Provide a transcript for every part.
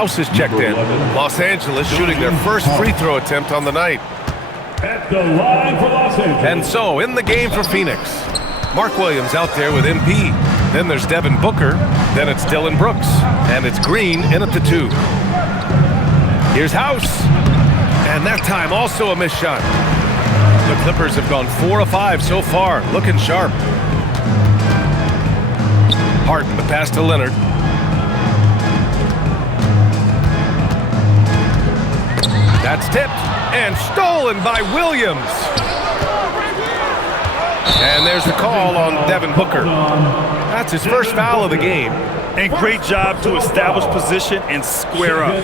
House is checked in. Los Angeles shooting their first free throw attempt on the night. At the line for Los Angeles. And so, in the game for Phoenix, Mark Williams out there with MP. Then there's Devin Booker. Then it's Dillon Brooks. And it's Green in at the 2. Here's House. And that time also a missed shot. The Clippers have gone 4 of 5 so far. Looking sharp. Harden, the pass to Leonard. That's tipped and stolen by Williams. And there's the call on Devin Booker. That's his first foul of the game. And great job to establish position and square up.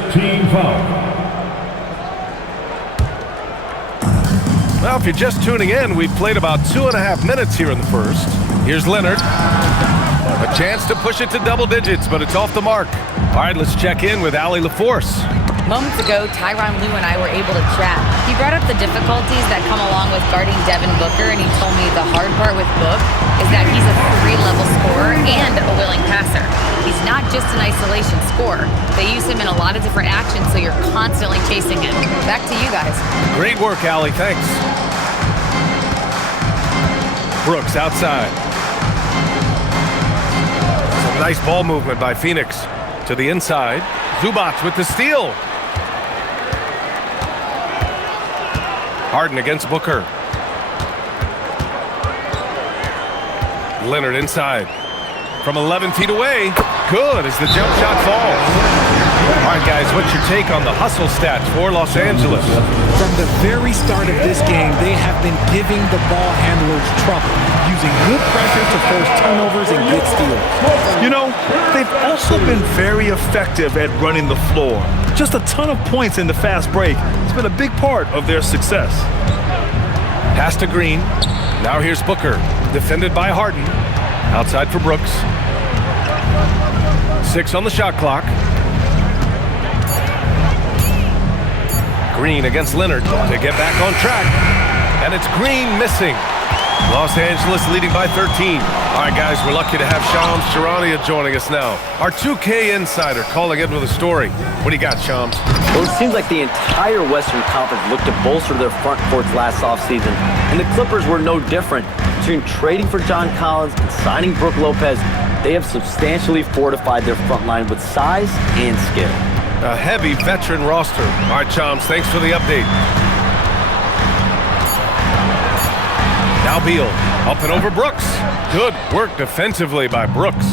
Well, if you're just tuning in, we've played about 2.5 minutes here in the first. Here's Leonard. A chance to push it to double digits, but it's off the mark. All right, let's check in with Allie LaForce. Moments ago, Tyronn Lue and I were able to chat. He brought up the difficulties that come along with guarding Devin Booker, and he told me the hard part with Book is that he's a 3-level scorer and a willing passer. He's not just an isolation scorer. They use him in a lot of different actions, so you're constantly chasing him. Back to you guys. Great work, Allie. Thanks. Brooks outside. Some nice ball movement by Phoenix. To the inside. Zubac with the steal. Harden against Booker. Leonard inside. From 11 feet away. Good as the jump shot falls. All right, guys, what's your take on the hustle stats for Los Angeles? From the very start of this game, they have been giving the ball handlers trouble, using good pressure to force turnovers and get steals. You know, they've also been very effective at running the floor. Just a ton of points in the fast break. It's been a big part of their success. Pass to Green. Now here's Booker, defended by Harden. Outside for Brooks. 6 on the shot clock. Green against Leonard to get back on track. And it's Green missing. Los Angeles leading by 13. All right, guys, we're lucky to have Shams Charania joining us now. Our 2K insider calling in with a story. What do you got, Shams? Well, it seems like the entire Western Conference looked to bolster their front courts last offseason, and the Clippers were no different. Between trading for John Collins and signing Brook Lopez, they have substantially fortified their front line with size and skill. A heavy veteran roster. All right, Shams, thanks for the update. Now Beal, up and over Brooks. Good work defensively by Brooks.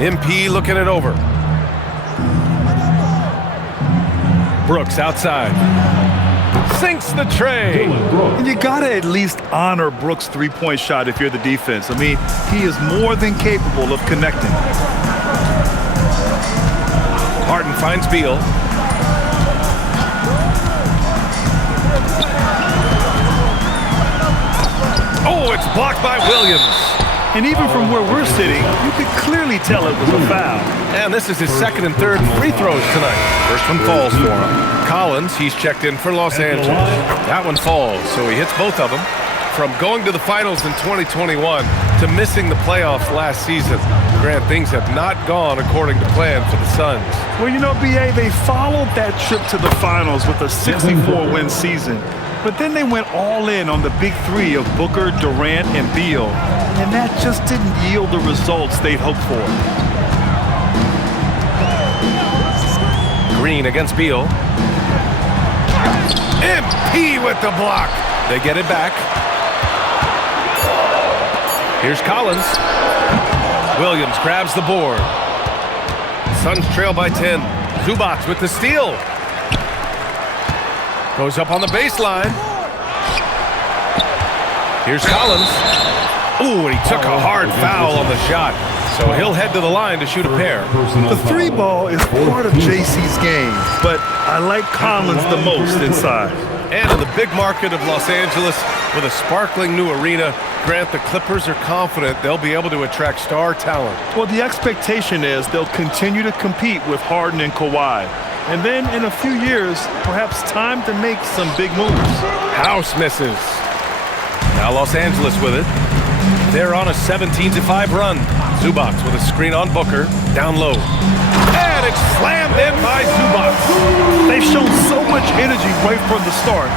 MP looking it over. Brooks outside. Sinks the tray. And you gotta at least honor Brooks' three-point shot if you're the defense. I mean, he is more than capable of connecting. Harden finds Beal. Oh, it's blocked by Williams. And even from where we're sitting, you could clearly tell it was a foul. And this is his second and third free throws tonight. First one falls for him. Collins, he's checked in for Los Angeles. That one falls, so he hits both of them. From going to the finals in 2021 to missing the playoffs last season, Grant, things have not gone according to plan for the Suns. Well, you know, B.A., they followed that trip to the finals with a 64-win season. But then they went all in on the big three of Booker, Durant, and Beal. And that just didn't yield the results they'd hoped for. Green against Beal. MP with the block. They get it back. Here's Collins. Williams grabs the board. Suns trail by 10. Zubac with the steal. Goes up on the baseline. Here's Collins. Ooh, and he took a hard foul on the shot. So he'll head to the line to shoot a pair. The three ball is part of JC's game, but I like Collins the most inside. And in the big market of Los Angeles, with a sparkling new arena, Grant, the Clippers are confident they'll be able to attract star talent. Well, the expectation is they'll continue to compete with Harden and Kawhi. And then in a few years, perhaps time to make some big moves. House misses. Now Los Angeles with it. They're on a 17-5 run. Zubac with a screen on Booker. Down low. And it's slammed in by Zubac. They've shown so much energy right from the start,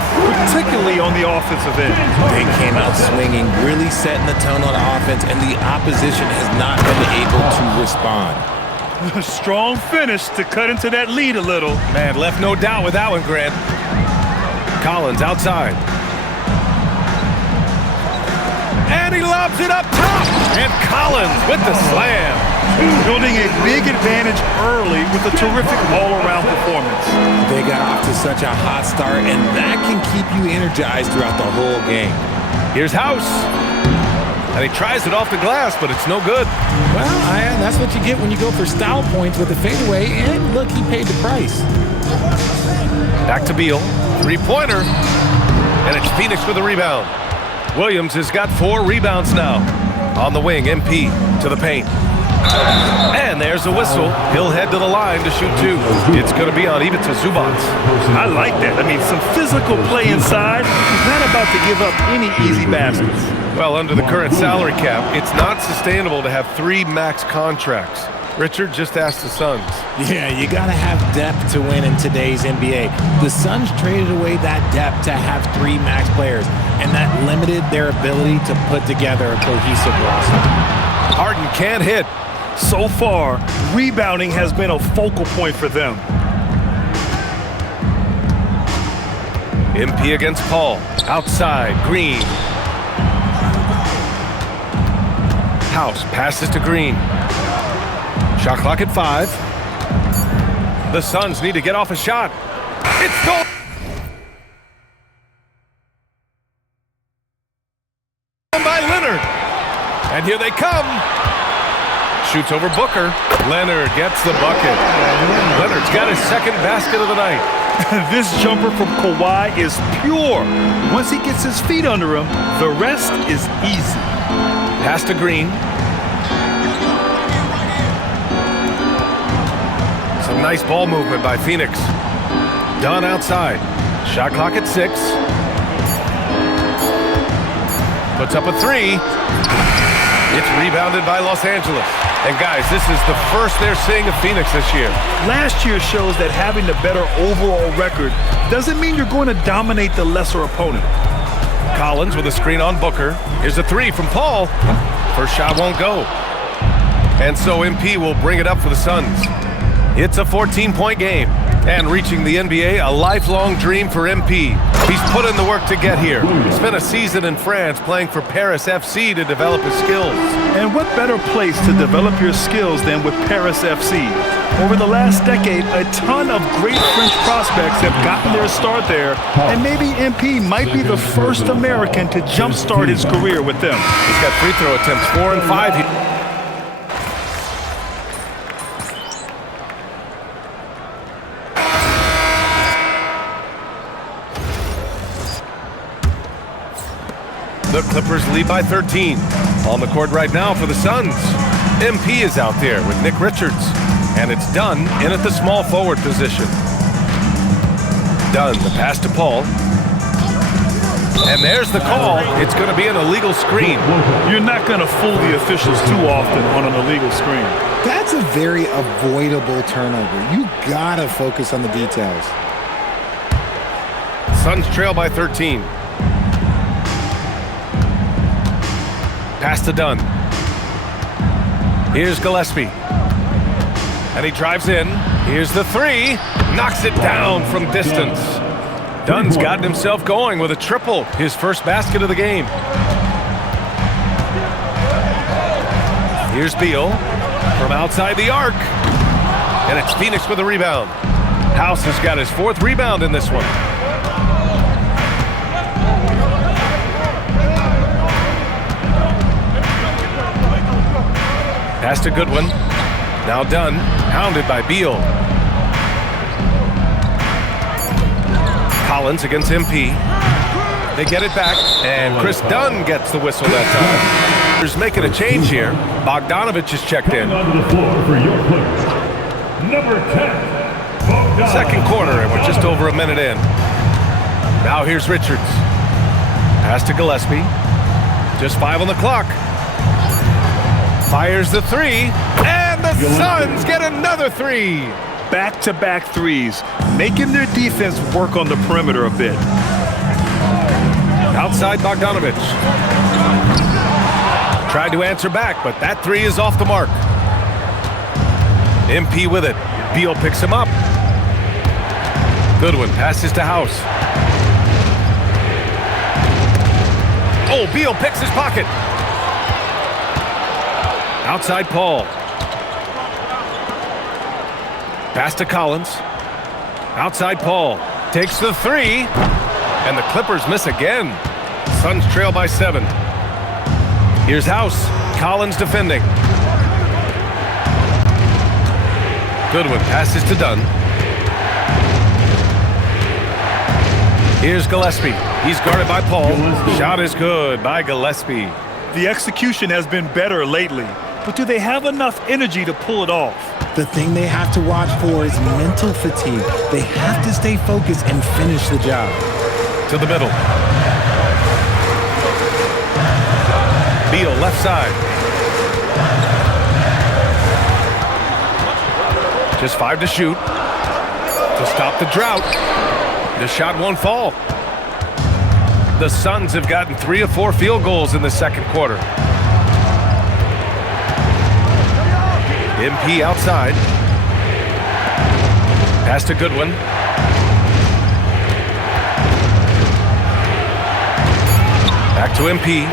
particularly on the offensive end. They came out swinging, really setting the tone on offense, and the opposition has not been able to respond. Strong finish to cut into that lead a little. Man, left no doubt with that one, Grant. Collins outside. And he lobs it up top. And Collins with the slam. Building a big advantage early with a terrific all-around performance. They got off to such a hot start, and that can keep you energized throughout the whole game. Here's House. And he tries it off the glass, but it's no good. Well, that's what you get when you go for style points with a fadeaway, and look, he paid the price. Back to Beal. Three-pointer. And it's Phoenix with the rebound. Williams has got 4 rebounds now. On the wing, MP to the paint. And there's a whistle. He'll head to the line to shoot 2. It's going to be on even to Zubac. I like that. I mean, some physical play inside. He's not about to give up any easy baskets. Well, under the current salary cap, it's not sustainable to have 3 max contracts. Richard just asked the Suns. Yeah, you got to have depth to win in today's NBA. The Suns traded away that depth to have 3 max players, and that limited their ability to put together a cohesive roster. Harden can't hit. So far, rebounding has been a focal point for them. MP against Paul. Outside, Green. House passes to Green. Shot clock at 5. The Suns need to get off a shot. It's stolen by Leonard. And here they come. Shoots over Booker. Leonard gets the bucket. Leonard's got his second basket of the night. This jumper from Kawhi is pure. Once he gets his feet under him, the rest is easy. Pass to Green. Some nice ball movement by Phoenix. Dunn outside. Shot clock at 6. Puts up a 3. It's rebounded by Los Angeles. And guys, this is the first they're seeing of Phoenix this year. Last year shows that having the better overall record doesn't mean you're going to dominate the lesser opponent. Collins with a screen on Booker. Here's a 3 from Paul. First shot won't go. And so MP will bring it up for the Suns. It's a 14-point game. And reaching the NBA, a lifelong dream for MP. He's put in the work to get here. Spent a season in France playing for Paris FC to develop his skills. And what better place to develop your skills than with Paris FC? Over the last decade, a ton of great French prospects have gotten their start there, and maybe MP might be the first American to jumpstart his career with them. He's got free throw attempts 4 and 5 here. The Clippers lead by 13. On the court right now for the Suns. MP is out there with Nick Richards. And it's Dunn in at the small forward position. Dunn, the pass to Paul. And there's the call. It's going to be an illegal screen. You're not going to fool the officials too often on an illegal screen. That's a very avoidable turnover. You got to focus on the details. Suns trail by 13. Pass to Dunn. Here's Gillespie. And he drives in. Here's the 3. Knocks it down from distance. Dunn's gotten himself going with a triple. His first basket of the game. Here's Beal from outside the arc. And it's Phoenix with a rebound. House has got his 4th rebound in this one. Pass to Goodwin. Now Dunn, hounded by Beal. Collins against MP. They get it back, and Chris Dunn gets the whistle that time. There's making a change here. Bogdanovich is checked in. Onto the floor for your players. Number 10, Bogdanovich. Second quarter, and we're just over a minute in. Now here's Richards. Pass to Gillespie. Just 5 on the clock. Fires the three, and the Suns get another three. Back-to-back threes, making their defense work on the perimeter a bit. Outside Bogdanovich. Tried to answer back, but that three is off the mark. MP with it. Beal picks him up. Goodwin passes to House. Oh, Beal picks his pocket. Outside Paul. Pass to Collins. Outside Paul. Takes the three. And the Clippers miss again. Suns trail by 7. Here's House. Collins defending. Goodwin passes to Dunn. Here's Gillespie. He's guarded by Paul. Shot is good by Gillespie. The execution has been better lately, but do they have enough energy to pull it off? The thing they have to watch for is mental fatigue. They have to stay focused and finish the job. To the middle. Beal left side. Just 5 to shoot. To stop the drought. The shot won't fall. The Suns have gotten 3 of 4 field goals in the second quarter. MP outside. Pass to Goodwin. Back to MP.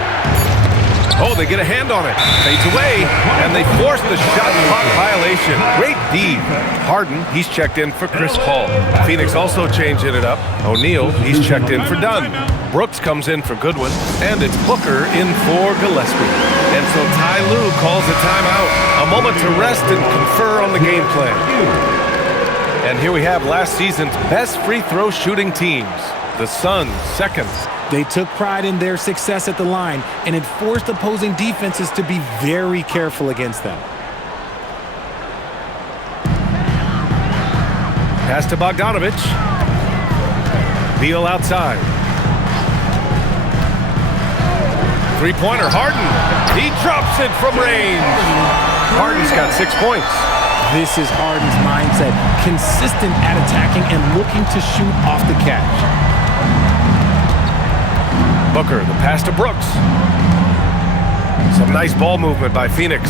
Oh, they get a hand on it. Fades away, and they force the shot clock violation. Great D. Harden, he's checked in for Chris Paul. Phoenix also changing it up. O'Neal, he's checked in for Dunn. Brooks comes in for Goodwin, and it's Booker in for Gillespie. And so Ty Lue calls a timeout. A moment to rest and confer on the game plan. And here we have last season's best free throw shooting teams. The Suns, second. They took pride in their success at the line, and it forced opposing defenses to be very careful against them. Pass to Bogdanovich. Beal outside. Three-pointer, Harden. He drops it from range. Harden's got 6 points. This is Harden's mindset, consistent at attacking and looking to shoot off the catch. Booker, the pass to Brooks. Some nice ball movement by Phoenix.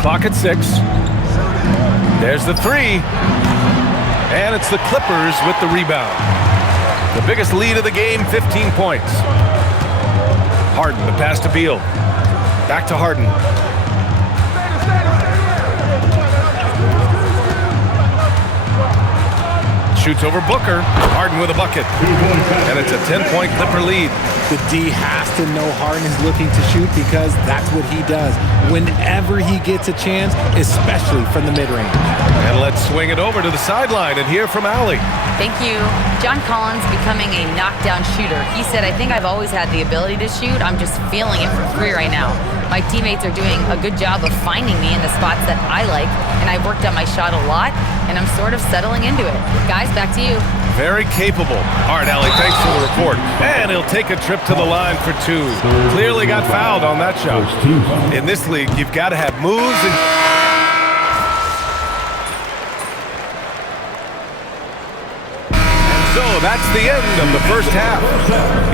Clock at 6. There's the three. And it's the Clippers with the rebound. The biggest lead of the game, 15 points. Harden, the pass to Beal. Back to Harden. Shoots over Booker. Harden with a bucket. And it's a 10-point Clipper lead. The D has to know Harden is looking to shoot because that's what he does whenever he gets a chance, especially from the mid-range. And let's swing it over to the sideline and hear from Allie. Thank you. John Collins becoming a knockdown shooter. He said, I think I've always had the ability to shoot. I'm just feeling it from 3 right now. My teammates are doing a good job of finding me in the spots that I like, and I've worked on my shot a lot, and I'm sort of settling into it. Guys, back to you. Very capable. All right, Allie, thanks for the report. And he'll take a trip to the line for 2. Clearly got fouled on that shot. In this league, you've got to have moves and... So that's the end of the first half.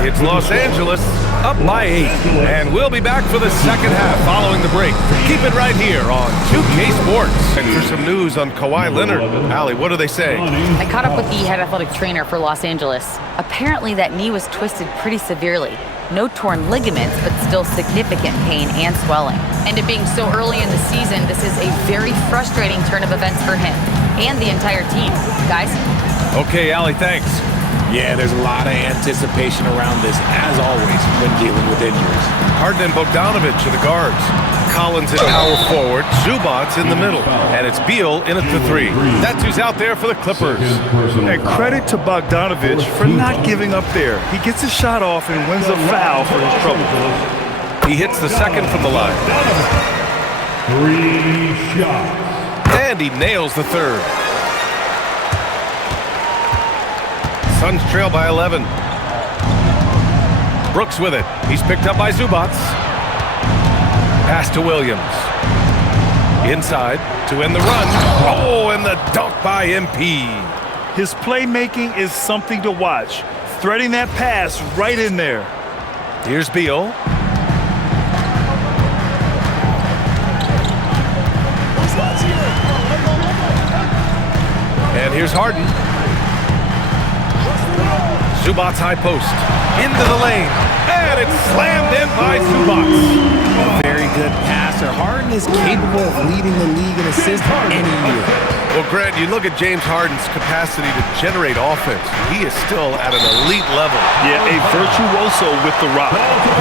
It's Los Angeles up by 8. And we'll be back for the second half following the break. Keep it right here on 2K Sports. And for some news on Kawhi Leonard, Allie, what do they say? I caught up with the head athletic trainer for Los Angeles. Apparently that knee was twisted pretty severely. No torn ligaments, but still significant pain and swelling. And it being so early in the season, this is a very frustrating turn of events for him and the entire team. Guys? Okay, Allie, thanks. Yeah, there's a lot of anticipation around this, as always, when dealing with injuries. Harden and Bogdanovich are the guards. Collins at power forward, Zubac's in the middle, and it's Beal in at the 3. That's who's out there for the Clippers. And credit to Bogdanovich for not giving up there. He gets his shot off and wins a foul for his trouble. He hits the second from the line. 3 shots. And he nails the third. Suns trail by 11. Brooks with it. He's picked up by Zubac. Pass to Williams. Inside to end the run. Oh, and the dunk by MP. His playmaking is something to watch. Threading that pass right in there. Here's Beal. And here's Harden. Zubac high post. Into the lane. And it's slammed in by Zubac. A very good passer. Harden is capable of leading the league in assists any year. Well, Grant, you look at James Harden's capacity to generate offense. He is still at an elite level. Yeah, a virtuoso with the rock.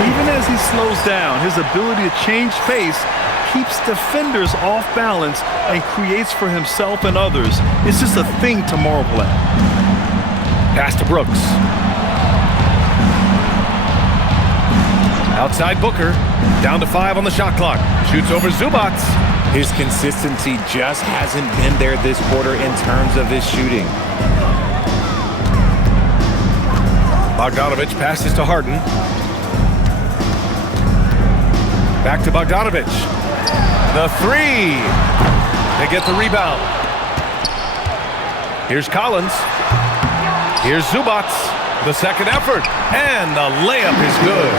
Even as he slows down, his ability to change pace keeps defenders off balance and creates for himself and others. It's just a thing to marvel at. Pass to Brooks. Outside Booker. Down to 5 on the shot clock. Shoots over Zubac. His consistency just hasn't been there this quarter in terms of his shooting. Bogdanovich passes to Harden. Back to Bogdanovich. The three. They get the rebound. Here's Collins. Here's Zubac. The second effort. And the layup is good.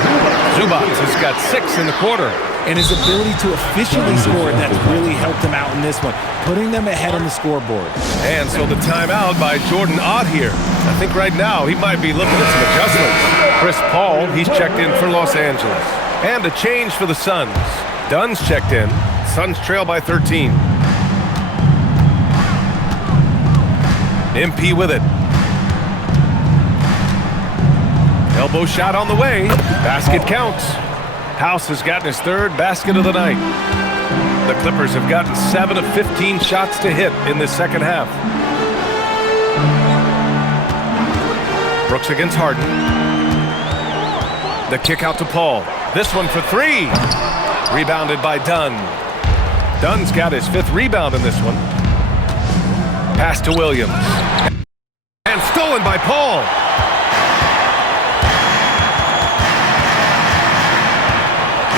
Zubac has got 6 in the quarter. And his ability to efficiently score, that's really helped him out in this one, putting them ahead on the scoreboard. And so the timeout by Jordan Ott here. I think right now he might be looking at some adjustments. Chris Paul, he's checked in for Los Angeles. And a change for the Suns. Dunn's checked in. Suns trail by 13. MP with it. Elbow shot on the way. Basket counts. House has gotten his 3rd basket of the night. The Clippers have gotten 7 of 15 shots to hit in this second half. Brooks against Harden. The kick out to Paul. This one for 3. Rebounded by Dunn. Dunn's got his 5th rebound in this one. Pass to Williams. And stolen by Paul.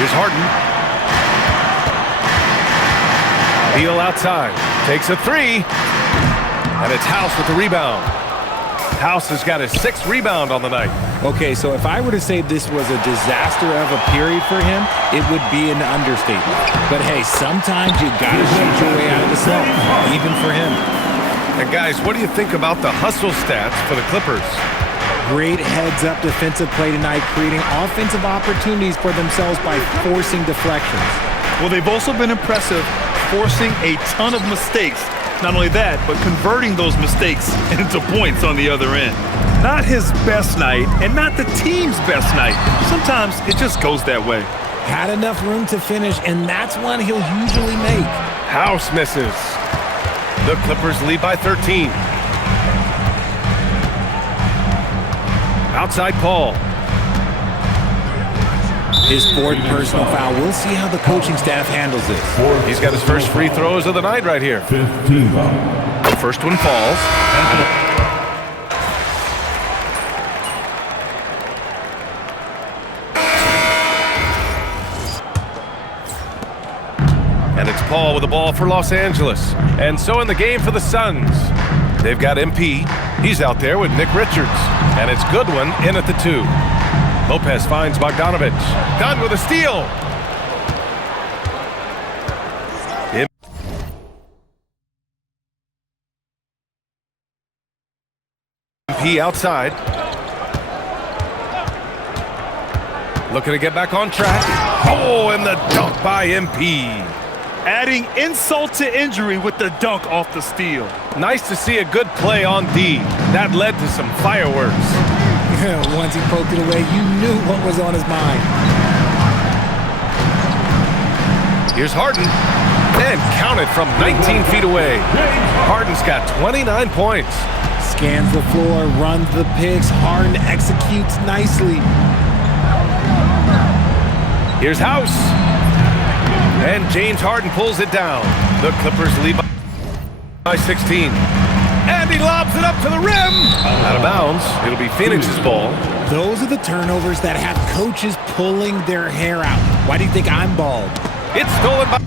Here's Harden. Beal outside. Takes a 3. And it's House with the rebound. House has got his 6th rebound on the night. Okay, so if I were to say this was a disaster of a period for him, it would be an understatement. But hey, sometimes you gotta shoot your way out of the slump, even for him. And guys, what do you think about the hustle stats for the Clippers? Great heads-up defensive play tonight, creating offensive opportunities for themselves by forcing deflections. Well, they've also been impressive, forcing a ton of mistakes. Not only that, but converting those mistakes into points on the other end. Not his best night, and not the team's best night. Sometimes it just goes that way. Had enough room to finish, and that's one he'll usually make. House misses. The Clippers lead by 13. Outside Paul. His 4th personal foul. We'll see how the coaching staff handles this. He's got his first free throws of the night right here. 15 foul. The first one falls. And it's Paul with the ball for Los Angeles. And so in the game for the Suns, they've got MP. He's out there with Nick Richards. And it's Goodwin in at the 2. Lopez finds Bogdanovich. Dunn with a steal. MP outside. Looking to get back on track. Oh, and the dunk by MP. Adding insult to injury with the dunk off the steal. Nice to see a good play on D. That led to some fireworks. Once he poked it away, you knew what was on his mind. Here's Harden. And counted from 19 feet away. Harden's got 29 points. Scans the floor, runs the picks. Harden executes nicely. Here's House. And James Harden pulls it down. The Clippers lead by 16. And he lobs it up to the rim. Out of bounds. It'll be Phoenix's ball. Those are the turnovers that have coaches pulling their hair out. Why do you think I'm bald? It's stolen by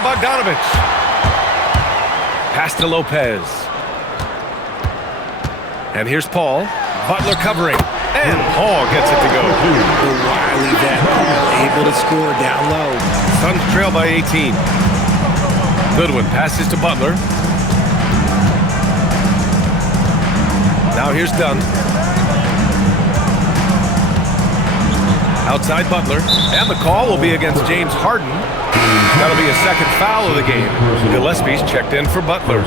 Bogdanovich. Pass to Lopez. And here's Paul. Butler covering. And Paul gets it to go. The wily vet able to score down low. Suns trail by 18. Goodwin passes to Butler. Now here's Dunn. Outside Butler. And the call will be against James Harden. That'll be a second foul of the game. Gillespie's checked in for Butler.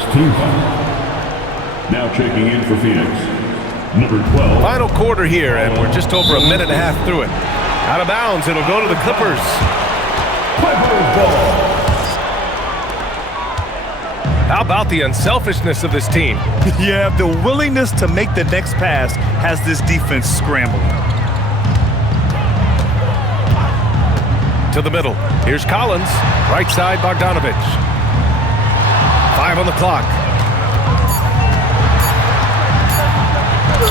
Now checking in for Phoenix, number 12. Final quarter here, and we're just over a minute and a half through it. Out of bounds, it'll go to the Clippers. Clippers ball. How about the unselfishness of this team? Yeah, the willingness to make the next pass has this defense scrambling. To the middle. Here's Collins. Right side, Bogdanovich. 5 on the clock.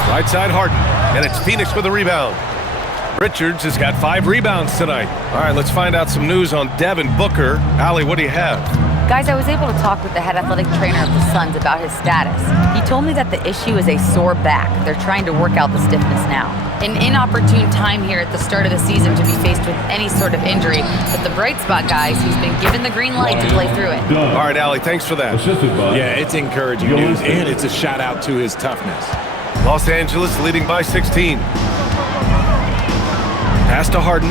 Right side, Harden. And it's Phoenix with a rebound. Richards has got 5 rebounds tonight. All right, let's find out some news on Devin Booker. Allie, what do you have? Guys, I was able to talk with the head athletic trainer of the Suns about his status. He told me that the issue is a sore back. They're trying to work out the stiffness now. An inopportune time here at the start of the season to be faced with any sort of injury. But the bright spot, guys, he's been given the green light to play through it. All right, Allie, thanks for that. Yeah, it's encouraging news, and it's a shout out to his toughness. Los Angeles leading by 16. Pass to Harden.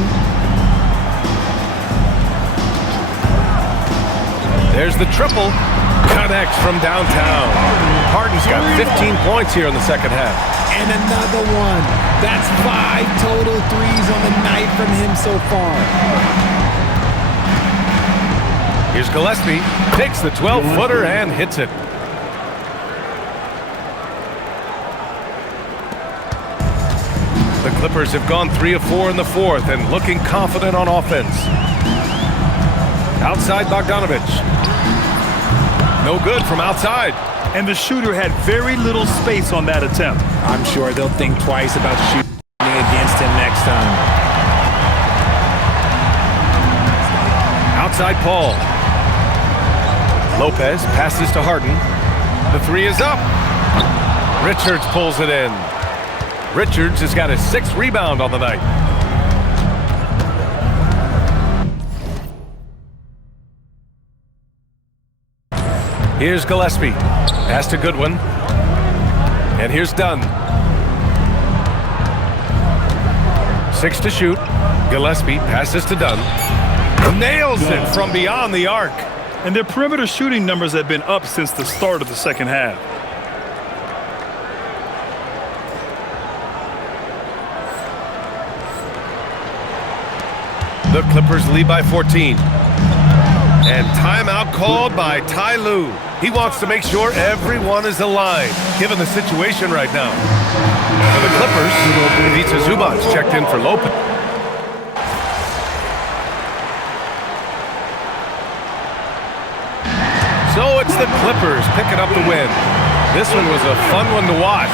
There's the triple. Connects from downtown. Harden's got 15 points here in the second half. And another one. That's 5 total threes on the night from him so far. Here's Gillespie. Takes the 12-footer and hits it. The Clippers have gone 3 of 4 in the fourth and looking confident on offense. Outside Bogdanovich. No good from outside. And the shooter had very little space on that attempt. I'm sure they'll think twice about shooting against him next time. Outside Paul. Lopez passes to Harden. The 3 is up. Richards pulls it in. Richards has got his 6th rebound on the night. Here's Gillespie. Pass to Goodwin. And here's Dunn. 6 to shoot. Gillespie passes to Dunn. Nails it from beyond the arc. And their perimeter shooting numbers have been up since the start of the second half. The Clippers lead by 14. And timeout called by Ty Lue. He wants to make sure everyone is aligned, given the situation right now. For the Clippers, Ivica Zubac's checked in for Lopez. So it's the Clippers picking up the win. This one was a fun one to watch.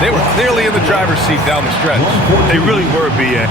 They were clearly in the driver's seat down the stretch. They really were, B.A.